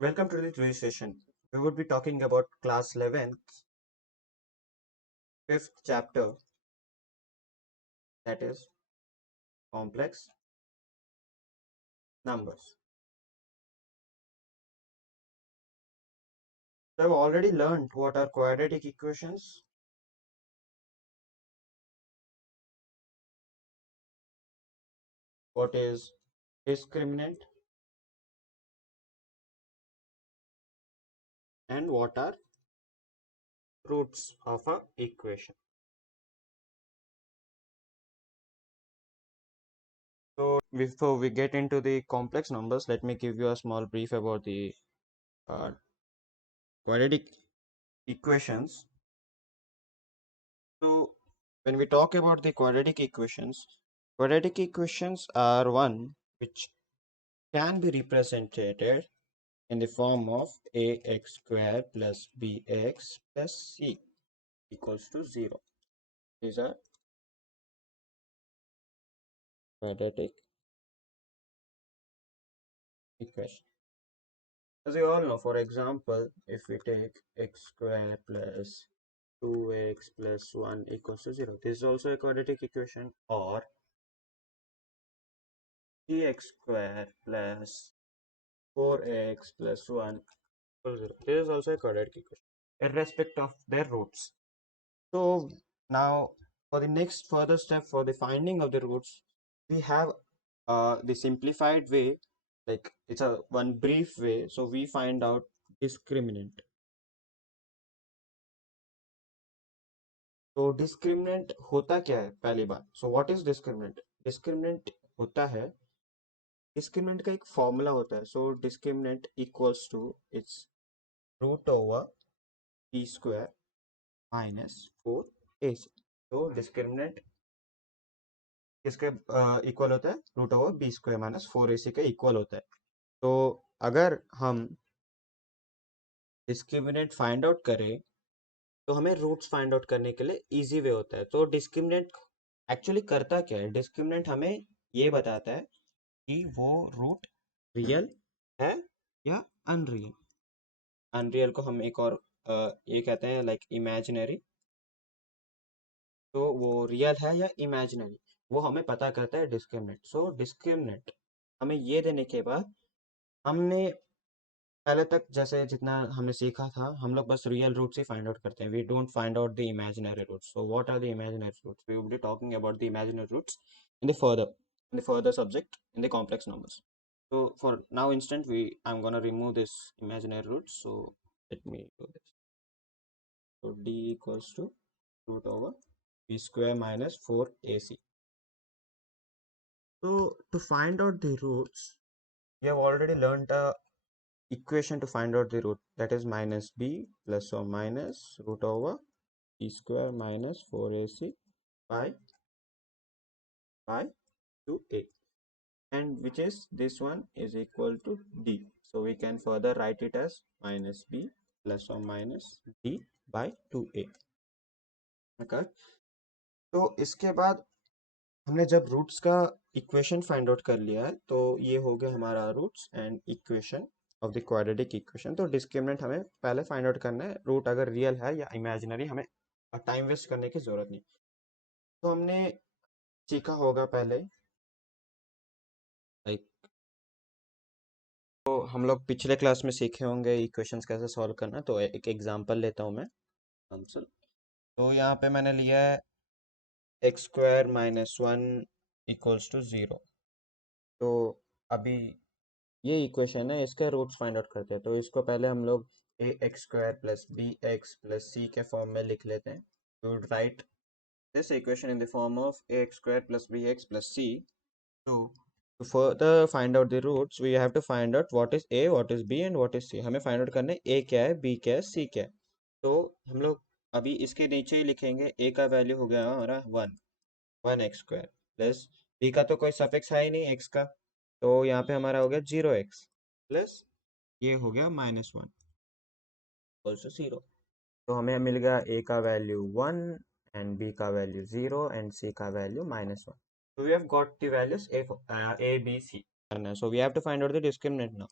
Welcome to the today's session. We would be talking about class 11th, fifth chapter, that is complex numbers. So I've already learned what are quadratic equations, what is discriminant, and what are roots of a equation. So before we get into the complex numbers, let me give you a small brief about the uh, quadratic equations. So when we talk about the quadratic equations are one which can be represented in the form of ax square plus bx plus c equals to 0. These are quadratic equations. As you all know, for example, if we take x square plus 2x plus 1 equals to 0, this is also a quadratic equation, or cx square plus 4x plus 1 equals 0. This is also a quadratic equation, irrespective of their roots. So now for the next further step for the finding of the roots, we have the simplified way, like it's a one brief way. So we find out discriminant. तो discriminant होता क्या है पहली बात. So what is discriminant. Discriminant होता है, discriminant का एक फॉर्मूला होता है. So discriminant equals to it's root over P square minus 4ac. तो डिस्क्रिमिनेंट किसके इक्वल होता है, root over B square minus 4ac के इक्वल होता है. तो अगर हम डिस्क्रिमिनेंट फाइंड आउट करें तो हमें रूट्स फाइंड आउट करने के लिए इजी वे होता है. तो डिस्क्रिमिनेंट एक्चुअली करता क्या है, डिस्क्रिमिनेंट हमें ये बताता है कि वो रूट रियल है या अनरियल. अनरियल को हम एक और ये कहते हैं लाइक इमेजिनरी. तो वो रियल है या इमेजिनरी, वो हमें पता करता है डिस्क्रिमिनेंट. सो डिस्क्रिमिनेंट हमें ये देने के बाद हमने पहले तक जैसे जितना हमने सीखा था, हम लोग बस रियल रूट्स ही फाइंड आउट करते हैं. We don't find out the imaginary roots. So what are the imaginary roots, we will be talking about the imaginary roots in the further subject in the complex numbers. So for now instant, I'm gonna remove this imaginary roots. So let me do this. So d equals to root over b square minus 4ac. So to find out the roots, we have already learned a equation to find out the root, that is minus b plus or minus root over b square minus 4ac by 2a, and which is this one is equal to d. So we can further write it as minus b plus or minus d by 2a. okay. तो इसके बाद हमने जब रूट्स का equation find out कर लिया है, तो ये हो गया हमारा roots and equation of the quadratic equation. तो डिस्क्रिमिनेंट हमें पहले फाइंड आउट करना है, रूट अगर रियल है या इमेजिनरी हमें टाइम वेस्ट करने की जरूरत नहीं. तो हमने सीखा होगा पहले, लाइक तो हम लोग पिछले क्लास में सीखे होंगे इक्वेशंस कैसे सॉल्व करना. तो एक एग्जांपल लेता हूँ मैं. एग्जांपल, तो यहाँ पे मैंने लिया है x square minus 1 equals to 0. तो अभी ये इक्वेशन है, इसके रूट्स फाइंड आउट करते हैं. तो इसको पहले हम लोग a x square plus b x plus c के फॉर्म में लिख लेते हैं. तो write this equation in the form of a x square plus b x plus c. to further find out the roots, we have to find out what is a, what is b and what is c. हमें find out करना है a क्या है, b क्या है, c क्या है. तो हम लोग अभी इसके नीचे ही लिखेंगे. a का वैल्यू हो गया हमारा 1 एक्स स्क्वायर प्लस b का तो कोई सफिक्स है ही नहीं x का, तो यहाँ पे हमारा हो गया 0x प्लस ये हो गया -1 ऑल्सो 0. तो हमें मिल गया a का वैल्यू 1 एंड b का वैल्यू 0 एंड c का वैल्यू -1. So we have got the values a, b, c. So we have to find out the discriminant now.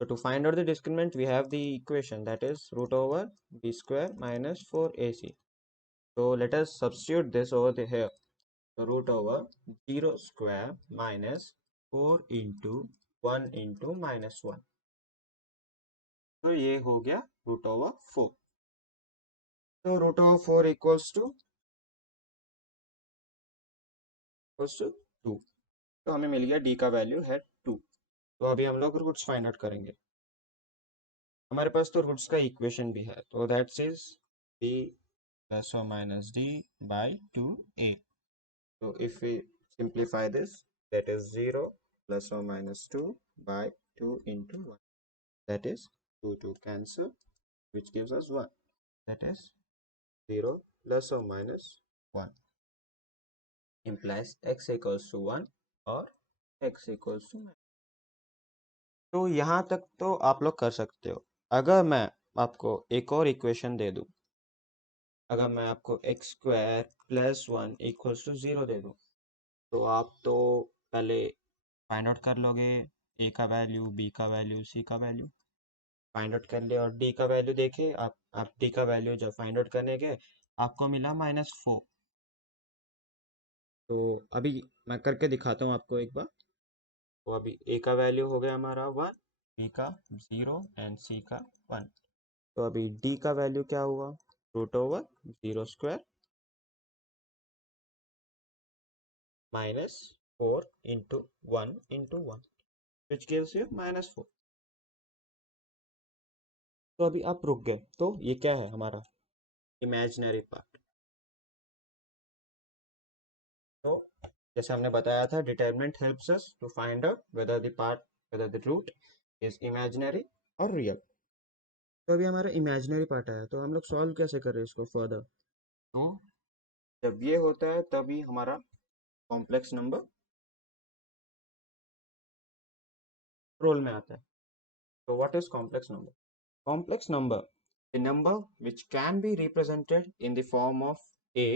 So to find out the discriminant, we have the equation that is root over b square minus 4ac. So let us substitute this over here. So root over 0 square minus 4 into 1 into minus 1. तो ये हो गया root over 4. तो root over 4 equals to 2. तो हमें मिल गया डी का वैल्यू है 2. तो अभी हम लोग रूट्स फाइंड आउट करेंगे. हमारे पास तो रूट्स का इक्वेशन भी है, तो दैट्स इज बी प्लस और minus D by 2a. So if we simplify this, that is 0 plus or minus 2 by 2 into 1. That is 2 cancel, which gives us 1. That is 0 plus or minus 1 implies x equals to 1 or x equals to 9. तो यहाँ तक तो आप लोग कर सकते हो. अगर मैं आपको एक और इक्वेशन दे दूँ, अगर मैं आपको x square plus 1 equals to 0 दे दूँ, तो आप तो पहले फाइंड आउट कर लोगे ए का वैल्यू, बी का वैल्यू, सी का वैल्यू फाइंड आउट कर ले, और डी का वैल्यू देखे आप डी का वैल्यू जब फाइंड आउट करने गए आपको मिला -4. तो अभी मैं करके दिखाता हूँ आपको एक बार. तो अभी ए का वैल्यू हो गया हमारा 1, बी का 0 एंड सी का 1. तो अभी डी का वैल्यू क्या हुआ, रूट ओवर 0 स्क्वायर minus 4 into 1 into 1, which gives you -4. तो अभी आप रुक गए, तो ये क्या है हमारा इमेजिनरी पार्ट. तो जैसे हमने बताया था, determinant helps us to find out whether the root is imaginary और रियल. तो अभी हमारा इमेजिनरी पार्ट आया, तो हम लोग सॉल्व कैसे कर रहे हैं इसको फर्दर. तो जब ये होता है तभी हमारा कॉम्प्लेक्स नंबर रोल में आता है. तो what is complex number? Complex number, a number which can be represented in the form of a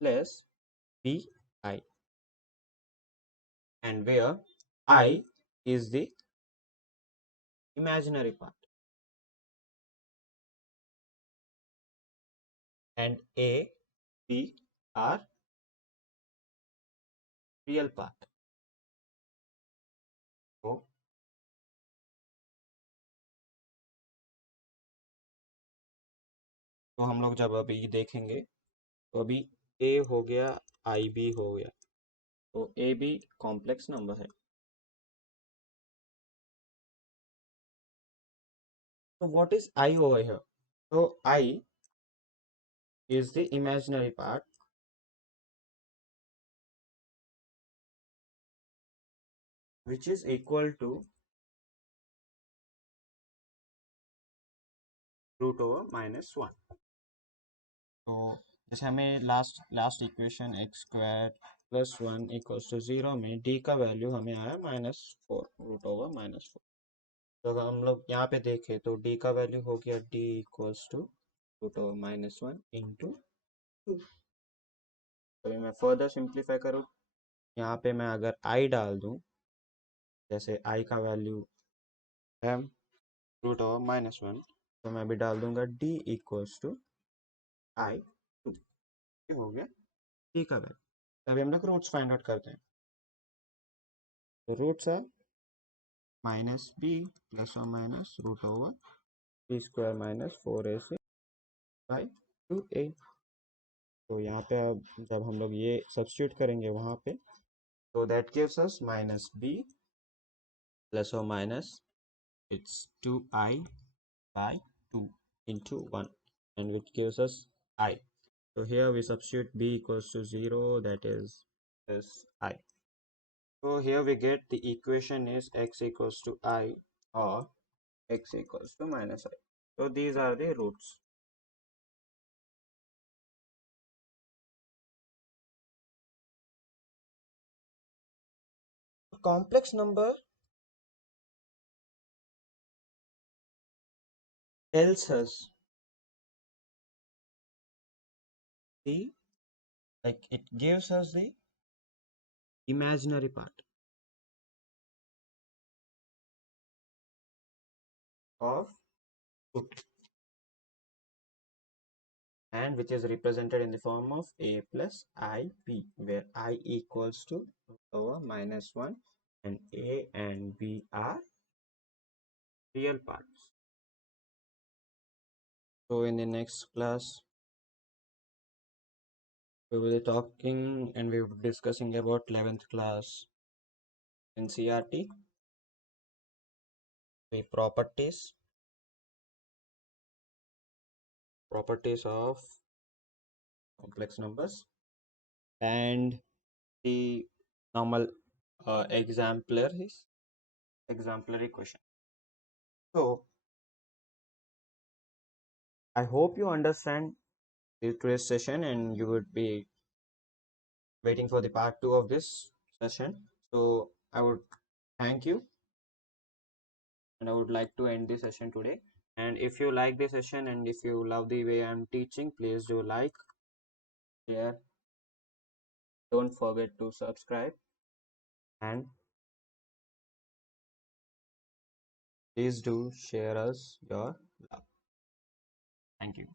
plus bi, and where I is the imaginary part and a, b are real part. तो हम लोग जब अभी देखेंगे, तो अभी a हो गया, ib हो गया, तो a भी कॉम्प्लेक्स नंबर है. तो what is i over here? तो i is the imaginary part which is equal to root over -1. तो जैसे हमें last equation x square plus 1 equals to 0 में डी का वैल्यू हमें आया -4, रूट ओवर -4. तो अगर हम लोग यहाँ पे देखें तो डी का वैल्यू हो गया D equals to root over -1 into 2. अभी मैं फर्दर सिंप्लीफाई करूँ, यहाँ पे मैं अगर आई डाल दूँ, जैसे आई का वैल्यू है रूट ओवर -1, तो मैं भी डाल दूंगा डी इक्वल्स टू आई 2. ये हो गया डी का वैल्यू. अभी हम लोग रूट्स फाइंड आउट करते हैं. तो रूट्स है माइनस बी प्लस और minus root over B square minus 4ac by 2a. तो यहाँ पे अब जब हम लोग ये सब्स्टिट्यूट करेंगे वहाँ पे, तो that gives us minus b plus और minus it's 2i by 2 into 1, and which gives us I. So here we substitute b equals to 0, that is this I. So here we get the equation is x equals to I or x equals to -I. So these are the roots. Complex number tells us the, like, it gives us the imaginary part. of put, and which is represented in the form of a plus ip, where I equals to root over minus 1 and a and b are real parts. So in the next class, we will be talking and we will be discussing about 11th class NCRT, the properties of complex numbers, and the normal exemplary question. So I hope you understand the today's session and you would be waiting for the part 2 of this session. So I would thank you and I would like to end the session today. And if you like the session and if you love the way I'm teaching, please do like, share, don't forget to subscribe, and please do share us your love. Thank you.